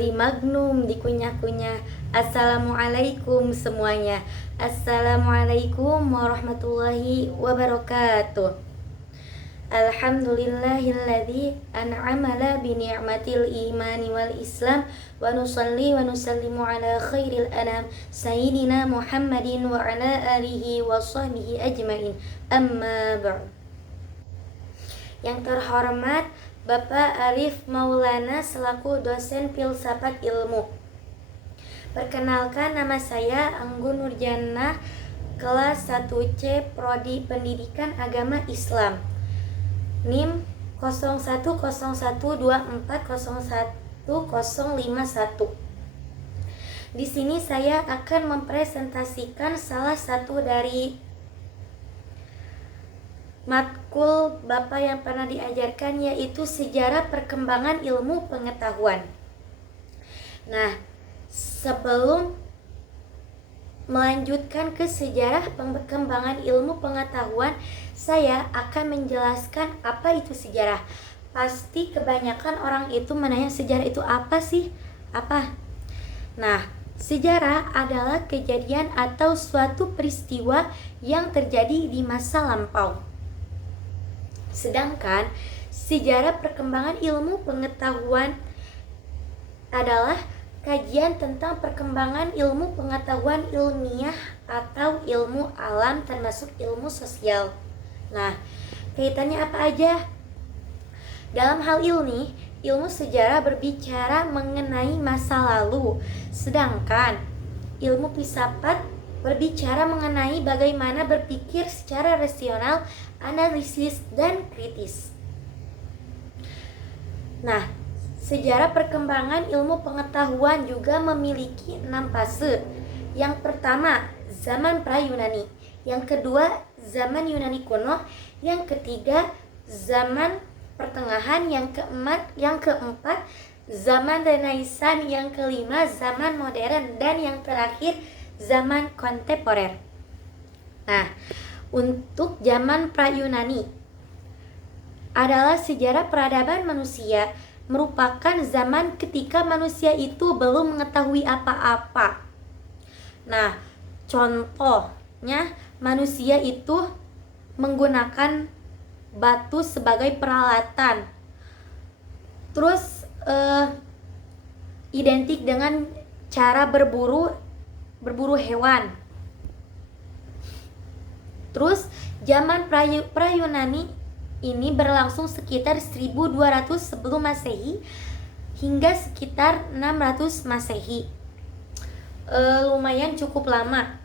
beli magnum dikunyah-kunyah. Assalamualaikum semuanya. Assalamualaikum warahmatullahi wabarakatuh. Alhamdulillahilladzi an'ama bi ni'matil imani wal islam wa nusalli wa nusallimu ala khairil anam sayyidina Muhammadin wa ala alihi wa sahbihi ajmain. Amma ba'd. Yang terhormat Bapak Arif Maulana selaku dosen filsafat ilmu. Perkenalkan, nama saya Anggun Nurjannah, kelas 1C Prodi Pendidikan Agama Islam. NIM 010124011051. Di sini saya akan mempresentasikan salah satu dari matkul Bapak yang pernah diajarkan, yaitu sejarah perkembangan ilmu pengetahuan. Nah, sebelum melanjutkan ke sejarah perkembangan ilmu pengetahuan, saya akan menjelaskan apa itu sejarah. Pasti kebanyakan orang itu menanya, sejarah itu apa sih? Apa? Nah, sejarah adalah kejadian atau suatu peristiwa yang terjadi di masa lampau. Sedangkan sejarah perkembangan ilmu pengetahuan adalah kajian tentang perkembangan ilmu pengetahuan ilmiah atau ilmu alam, termasuk ilmu sosial. Nah, kaitannya apa aja? Dalam hal ini, ilmu sejarah berbicara mengenai masa lalu, sedangkan ilmu filsafat berbicara mengenai bagaimana berpikir secara rasional, analisis, dan kritis. Nah, sejarah perkembangan ilmu pengetahuan juga memiliki 6 fase. Yang pertama, zaman pra-Yunani. Yang kedua, zaman Yunani kuno. Yang ketiga, zaman pertengahan. Yang keempat, zaman Renaissance. Yang kelima, zaman modern. Dan yang terakhir, zaman kontemporer. Nah, untuk zaman pra-Yunani adalah sejarah peradaban manusia, merupakan zaman ketika manusia itu belum mengetahui apa-apa. Nah, contohnya manusia itu menggunakan batu sebagai peralatan. Terus identik dengan cara berburu hewan. Terus zaman pra-Yunani ini berlangsung sekitar 1200 sebelum Masehi hingga sekitar 600 Masehi. Lumayan cukup lama.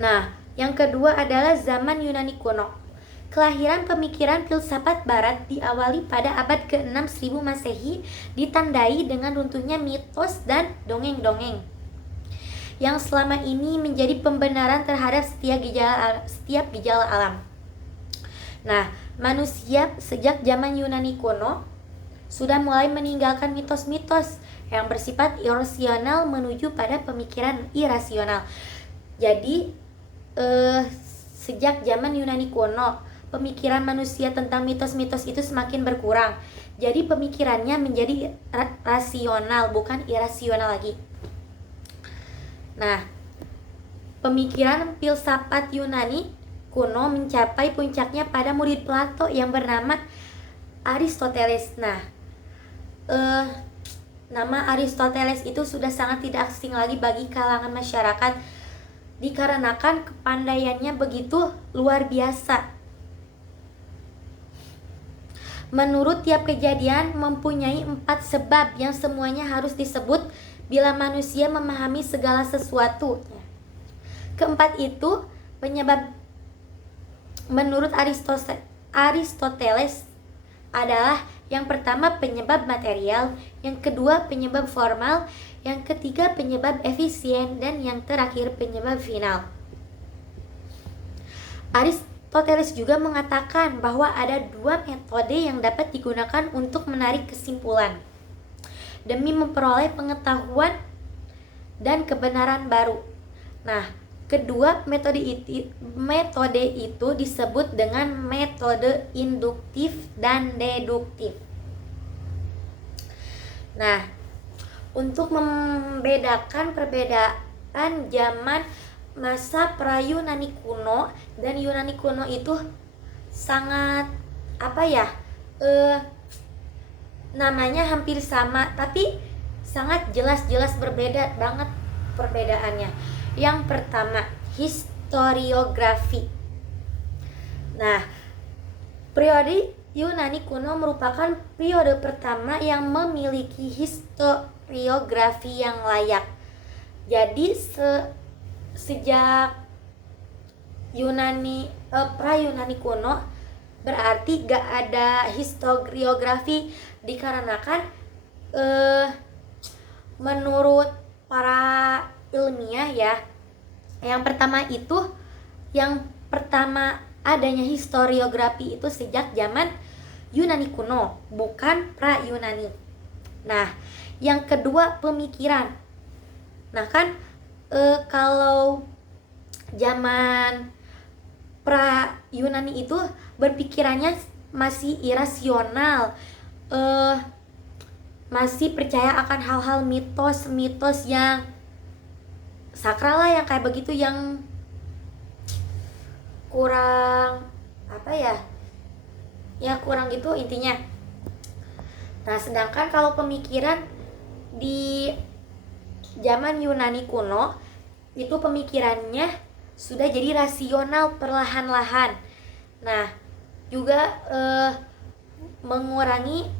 Nah, yang kedua adalah zaman Yunani kuno. Kelahiran pemikiran filsafat barat diawali pada abad ke-6 1000 Masehi, ditandai dengan runtuhnya mitos dan dongeng-dongeng yang selama ini menjadi pembenaran terhadap setiap gejala alam. Nah, manusia sejak zaman Yunani kuno sudah mulai meninggalkan mitos-mitos yang bersifat irasional menuju pada pemikiran irasional. Jadi, sejak zaman Yunani kuno, pemikiran manusia tentang mitos-mitos itu semakin berkurang. Jadi, pemikirannya menjadi rasional, bukan irasional lagi. Nah, pemikiran filsafat Yunani kuno mencapai puncaknya pada murid Plato yang bernama Aristoteles. Nah, nama Aristoteles itu sudah sangat tidak asing lagi bagi kalangan masyarakat, dikarenakan kepandaiannya begitu luar biasa. Menurut tiap kejadian mempunyai 4 sebab yang semuanya harus disebut bila manusia memahami segala sesuatu. Keempat itu penyebab menurut Aristoteles adalah yang pertama penyebab material, yang kedua penyebab formal, yang ketiga penyebab efisien, dan yang terakhir penyebab final. Aristoteles juga mengatakan bahwa ada 2 metode yang dapat digunakan untuk menarik kesimpulan demi memperoleh pengetahuan dan kebenaran baru. Nah, kedua metode itu disebut dengan metode induktif dan deduktif. Nah, untuk membedakan perbedaan zaman masa pra-Yunani kuno dan Yunani kuno itu sangat namanya hampir sama, tapi sangat jelas-jelas berbeda banget perbedaannya. Yang pertama, historiografi. Nah, periode Yunani kuno merupakan periode pertama yang memiliki historiografi yang layak. Jadi sejak pra-Yunani kuno berarti gak ada historiografi, dikarenakan menurut para ilmiah ya, yang pertama adanya historiografi itu sejak zaman Yunani kuno, bukan pra-Yunani. Nah, yang kedua pemikiran. Nah kan kalau zaman pra-Yunani itu berpikirannya masih irasional, masih percaya akan hal-hal mitos yang sakral lah, yang kayak begitu, yang kurang kurang gitu intinya. Nah, sedangkan kalau pemikiran di zaman Yunani kuno itu pemikirannya sudah jadi rasional perlahan-lahan. Nah, juga mengurangi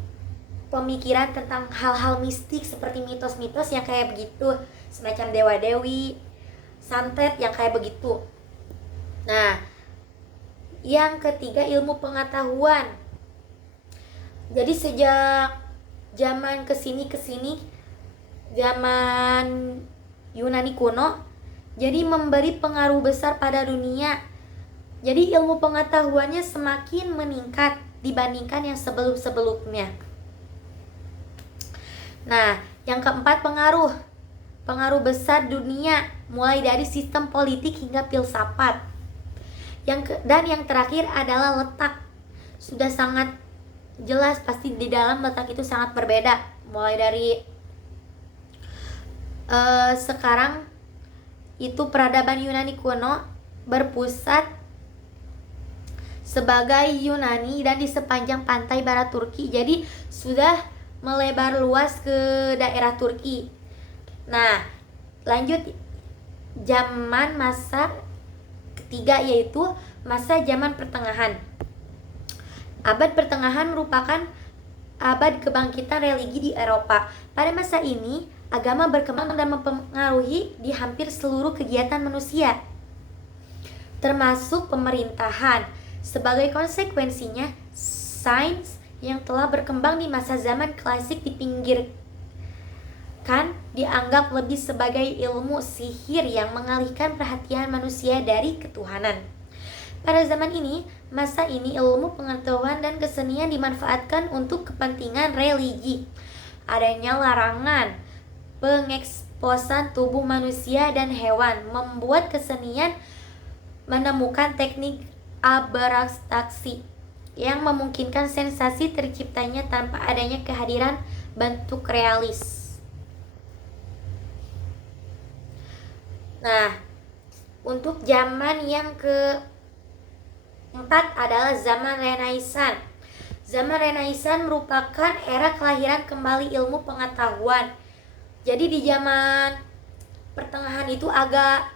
pemikiran tentang hal-hal mistik seperti mitos-mitos yang kayak begitu, semacam dewa-dewi, santet yang kayak begitu. Nah, yang ketiga ilmu pengetahuan. Jadi sejak zaman kesini zaman Yunani kuno jadi memberi pengaruh besar pada dunia. Jadi ilmu pengetahuannya semakin meningkat dibandingkan yang sebelum-sebelumnya. Nah, yang keempat pengaruh besar dunia, mulai dari sistem politik hingga filsafat. Dan yang terakhir adalah letak. Sudah sangat jelas pasti di dalam letak itu sangat berbeda. Mulai dari sekarang itu peradaban Yunani kuno berpusat sebagai Yunani dan di sepanjang pantai barat Turki. Jadi sudah melebar luas ke daerah Turki. Nah, lanjut zaman masa ketiga, yaitu masa zaman pertengahan. Abad pertengahan merupakan abad kebangkitan religi di Eropa. Pada masa ini, agama berkembang dan mempengaruhi di hampir seluruh kegiatan manusia, termasuk pemerintahan. Sebagai konsekuensinya, sains yang telah berkembang di masa zaman klasik dipinggirkan, dianggap lebih sebagai ilmu sihir yang mengalihkan perhatian manusia dari ketuhanan. Pada zaman ini, masa ini ilmu pengetahuan dan kesenian dimanfaatkan untuk kepentingan religi. Adanya larangan pengeksposan tubuh manusia dan hewan membuat kesenian menemukan teknik abstraksi yang memungkinkan sensasi terciptanya tanpa adanya kehadiran bentuk realis. Nah, untuk zaman yang keempat adalah zaman Renaissance. Zaman Renaissance merupakan era kelahiran kembali ilmu pengetahuan. Jadi di zaman pertengahan itu agak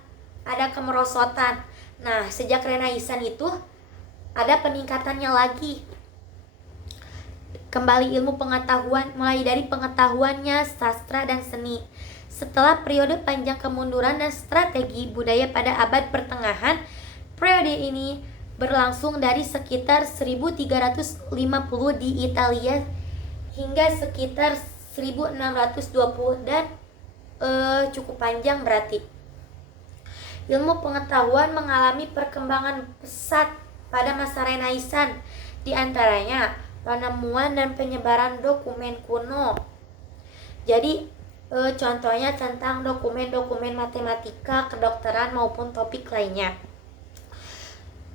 ada kemerosotan. Nah, sejak Renaissance itu ada peningkatannya lagi. Kembali ilmu pengetahuan, mulai dari pengetahuannya, sastra dan seni. Setelah periode panjang kemunduran dan strategi budaya pada abad pertengahan, periode ini berlangsung dari sekitar 1350 di Italia hingga sekitar 1620 dan cukup panjang berarti. Ilmu pengetahuan mengalami perkembangan pesat pada masa Renaissance, di antaranya penemuan dan penyebaran dokumen kuno. Jadi contohnya tentang dokumen-dokumen matematika, kedokteran maupun topik lainnya.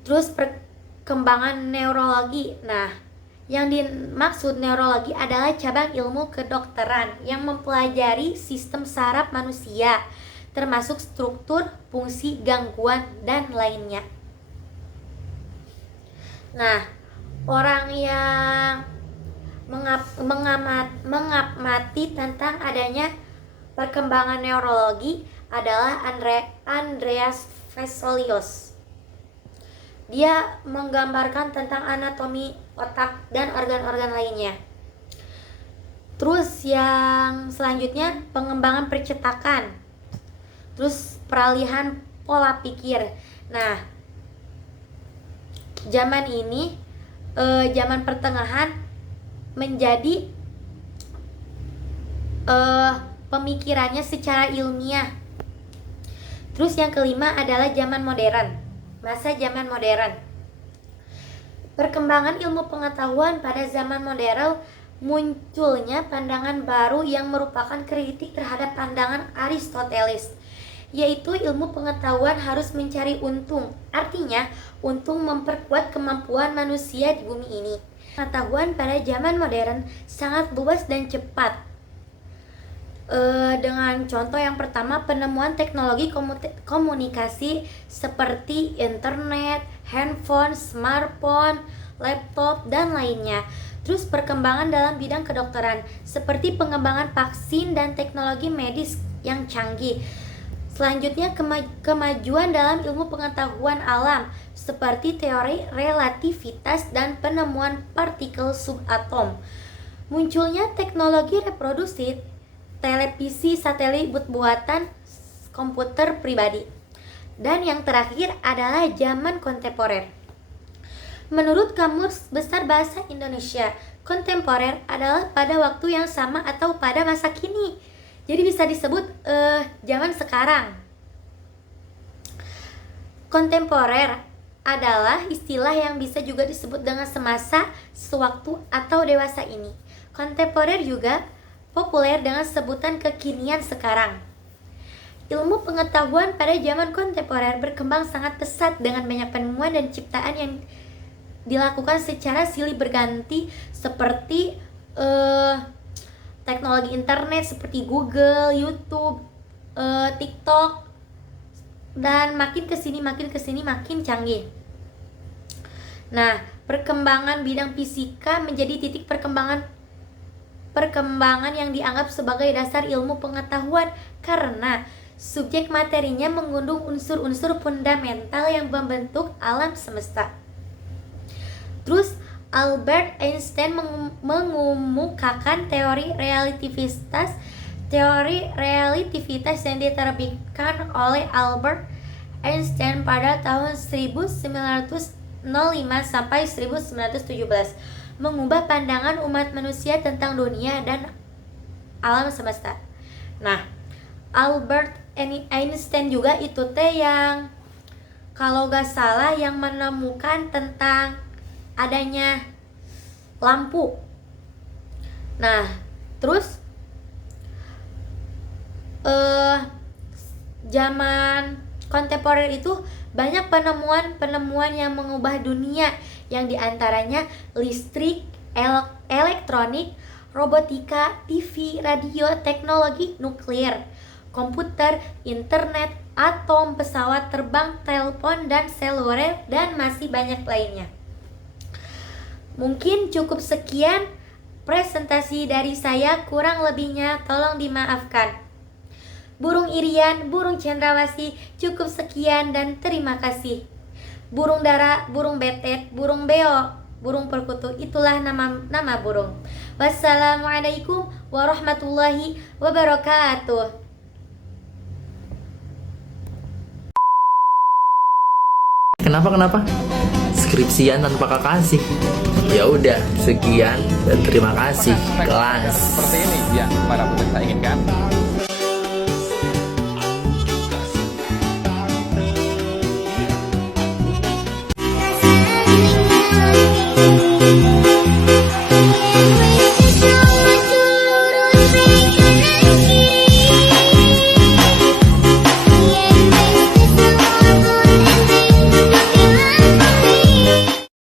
Terus perkembangan neurologi. Nah, Yang dimaksud neurologi adalah cabang ilmu kedokteran yang mempelajari sistem saraf manusia, termasuk struktur, fungsi, gangguan, dan lainnya. Nah, orang yang mengamati tentang adanya perkembangan neurologi adalah Andreas Vesalius. Dia menggambarkan tentang anatomi otak dan organ-organ lainnya. Terus yang selanjutnya pengembangan percetakan. Terus peralihan pola pikir. Nah, zaman ini zaman pertengahan menjadi pemikirannya secara ilmiah. Terus yang kelima adalah zaman modern. Masa zaman modern. Perkembangan ilmu pengetahuan pada zaman modern, munculnya pandangan baru yang merupakan kritik terhadap pandangan Aristoteles, yaitu ilmu pengetahuan harus mencari untung. Artinya, untung memperkuat kemampuan manusia di bumi ini. Pengetahuan pada zaman modern sangat luas dan cepat. Dengan contoh yang pertama, penemuan teknologi komunikasi seperti internet, handphone, smartphone, laptop, dan lainnya. Terus perkembangan dalam bidang kedokteran seperti pengembangan vaksin dan teknologi medis yang canggih. Selanjutnya, kemajuan dalam ilmu pengetahuan alam seperti teori relativitas dan penemuan partikel subatom. Munculnya teknologi reproduksi, televisi satelit buatan komputer pribadi. Dan yang terakhir adalah zaman kontemporer. Menurut Kamus Besar Bahasa Indonesia, kontemporer adalah pada waktu yang sama atau pada masa kini. Jadi bisa disebut zaman sekarang. Kontemporer adalah istilah yang bisa juga disebut dengan semasa, sewaktu, atau dewasa ini. Kontemporer juga populer dengan sebutan kekinian sekarang. Ilmu pengetahuan pada zaman kontemporer berkembang sangat pesat dengan banyak penemuan dan ciptaan yang dilakukan secara silih berganti seperti teknologi internet seperti Google, YouTube, TikTok, dan makin kesini makin canggih. Nah, perkembangan bidang fisika menjadi titik perkembangan yang dianggap sebagai dasar ilmu pengetahuan karena subjek materinya mengandung unsur-unsur fundamental yang membentuk alam semesta. Terus Albert Einstein mengemukakan teori relativitas yang diterbitkan oleh Albert Einstein pada tahun 1905 sampai 1917, mengubah pandangan umat manusia tentang dunia dan alam semesta. Nah, Albert Einstein juga itu yang kalau gak salah yang menemukan tentang adanya lampu. Nah, terus zaman kontemporer itu banyak penemuan yang mengubah dunia, yang diantaranya listrik, elektronik, robotika, TV, radio, teknologi nuklir, komputer, internet, atom, pesawat terbang, telepon, dan seluler, dan masih banyak lainnya. Mungkin cukup sekian presentasi dari saya, kurang lebihnya tolong dimaafkan. Burung irian, burung cendrawasih, cukup sekian dan terima kasih. Burung dara, burung betet, burung beo, burung perkutut, itulah nama burung. Wassalamualaikum warahmatullahi wabarakatuh. Kenapa? Skripsian tanpa kekasih. Ya udah, sekian dan terima kasih. Kelas. Seperti ini yang para pemirsa inginkan.